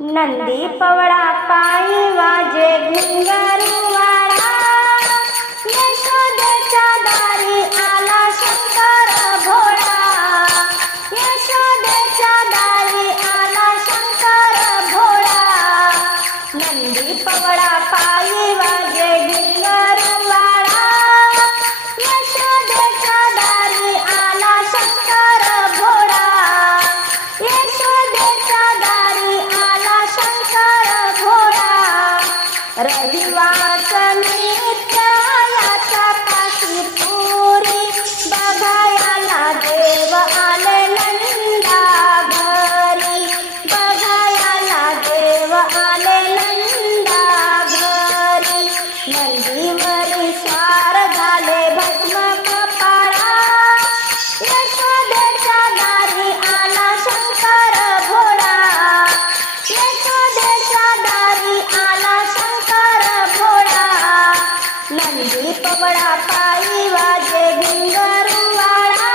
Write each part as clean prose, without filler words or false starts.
नंदी पवळा पायी वाजे घुंगरूवाडा, यशोदेच्या दारी आला शंकर भोळा, यशोदेच्या दारी आला शंकर भोळा. नंदी पवळा पायी वाजे घुंगरूवाडा, यशोदेच्या दारी आला शंकर भोळा, यशोदेच्या दारी आला शंकर भोळा. रविवारच नित्य याचा काशी पुरी, बघायला देव आले नंदा घरी, बघायला देव आले नंदा घरी. नंदीवरी स्वार झाले भस्म कपाळा, यशोदेच्या दारी आला शंकर भोळा, यशोदेच्या दारी आला शंकर भोळा. नंदी पवळा पायी वाजे घुंगरूवाडा,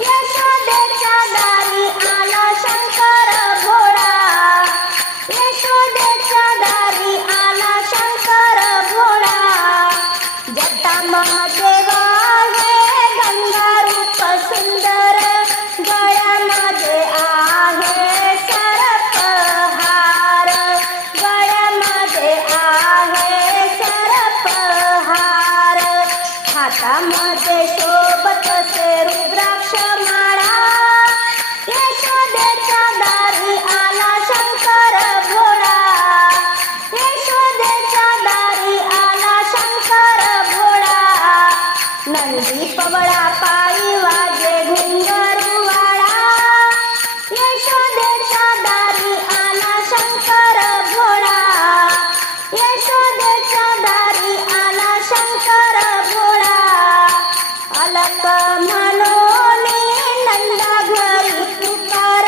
यशोदेच्या दारी आला शंकर भोळा, यशोदेच्या दारी आला शंकर भोळा. जटामध्ये आहे गंगा रूप सुंदर, गळ्यामध्ये आहे सर्पहार, गळ्यामध्ये आहे सर्पहार. हातामध्ये शोभतसे रुद्राक्ष माळा, यशोदेच्या दारी आला शंकर भोळा, यशोदेच्या दारी आला शंकर भोळा. नंदी पवळा पायी वाजे घुंगरूवाडा, यशोदेच्या दारी आला शंकर भोळा, यशोदेच्या दारी आला शंकर भोळा. अलक मनोनी नंदा घरी पुकार,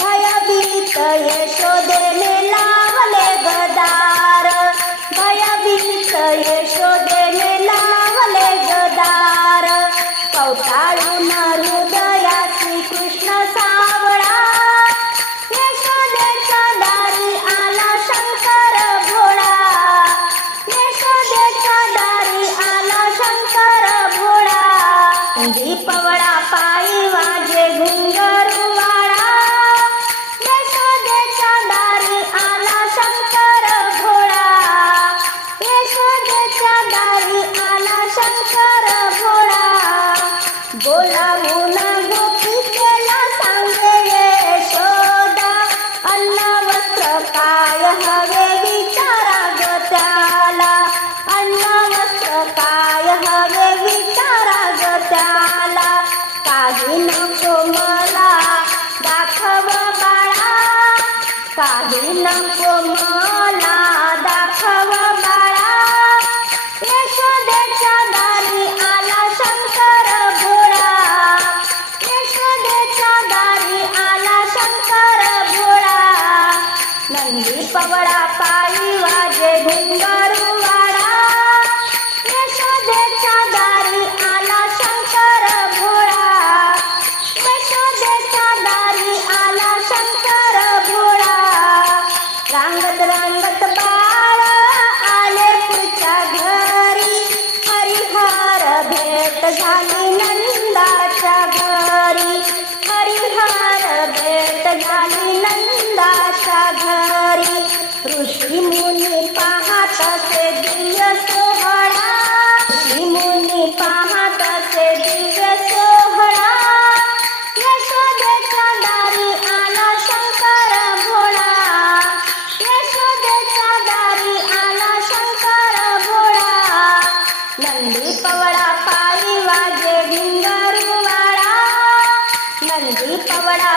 भयभीत यशोदेने लावले गदार, भयभीत यशोदेने लावले गदार. कवटाळून हृदया श्रीकृष्ण सावळा, यशोदेच्या दारी आला शंकर भोळा, यशोदेच्या दारी आला शंकर भोळा. नंदी पवळा पायी वाजे घुंगरूवाडा, यशोदेच्या दारी आला शंकर भोळा, यशोदेच्या दारी आला शंकर भोळा. बोलावून गोपिकेला सांगे यशोदा, अन्न वस्त्र काय हवे विचारा ग त्याला, अन्न वस्त्र काय हवे विचारा ग त्याला. काही नको मला दाखव बाळा, काही नको मला दाखव बाळा. यशोदेच्या दारी आला शंकर भोळा, यशोदेच्या दारी आला शंकर भोळा. नंदी पवळा पायी वाजे घुंगरूवाडा, यशोदेच्या दारी आला शंकर भोळा, यशोदेच्या दारी आला शंकर भोळा. रांगत रांगत बाळ आले पुढच्या घरी, हरिहर भेट झाली नंदाच्या घरी, हरिहर भेट झाली नंदाच्या घरी. ऋषी मुनी पाहत असे दिव्य सोहळा, ऋषी मुनी पाहत असे दिव्य सोहळा. यशोदेच्या दारी आला शंकर भोळा, यशोदेच्या दारी आला शंकर भोळा. नंदी पवळा पायी वाजे घुंगरूवाडा, नंदी पवळा